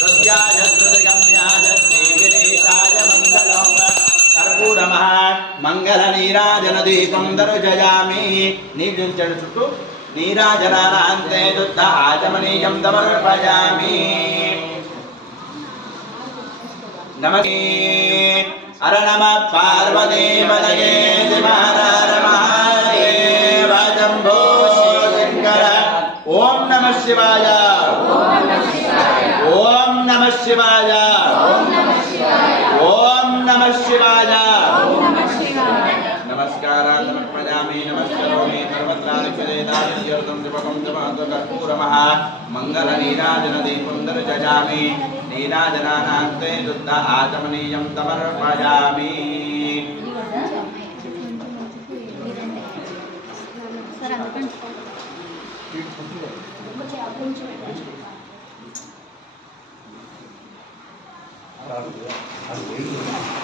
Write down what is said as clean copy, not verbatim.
हृद्याय हृदयगम्याय श्रीगिरीशाय मङ्गलम् कर्पूरमः मङ्गलनीराजनदीपं दर्शयामि नीर्जुञ्चन చుట్టూ నీరాజనానాంతే శుద్ధ ఆచమనీయం సమర్పయామి నమస్తే హర నమః పార్వతీపతయే శివ హర హర మహాదేవ శంభో శంకర ఓం నమః శివాయ ఓం నమః శివాయ ఓం నమః శివాయ नमस्कारान् समर्पयामि नमस्करोमि सर्वत्रादिशदेदादित्यर्थं दिवकं जपन्तु कर्पूरमः मङ्गलनीराजनदीपं दर्शयामि नीराजनानान्ते शुद्ध आचमनीयं समर्पयामि అది